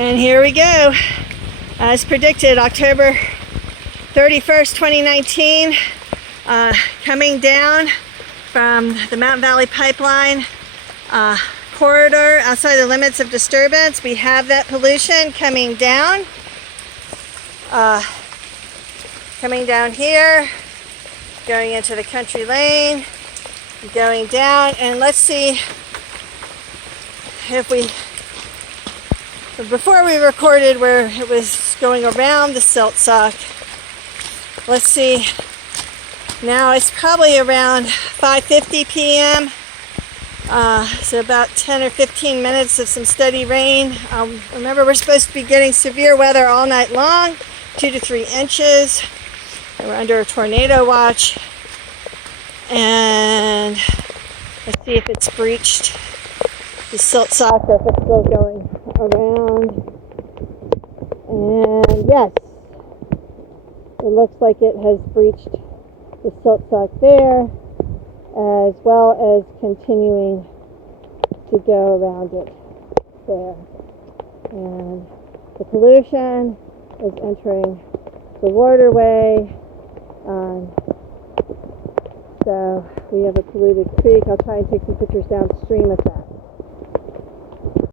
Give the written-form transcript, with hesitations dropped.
And here we go. As predicted, October 31st, 2019, coming down from the Mountain Valley Pipeline corridor outside the limits of disturbance. We have that pollution coming down. Coming down here, going into the country lane, going down, and let's see if before we recorded where it was going around the silt sock. Let's see, now it's probably around 5:50 p.m. So about 10 or 15 minutes of some steady rain. Remember, we're supposed to be getting severe weather all night long, 2 to 3 inches. And we're under a tornado watch. And let's see if it's breached the silt sock or if it's still going around. And yes, it looks like it has breached the silt sock there, as well as continuing to go around it there. And the pollution is entering the waterway. So we have a polluted creek. I'll try and take some pictures downstream of that.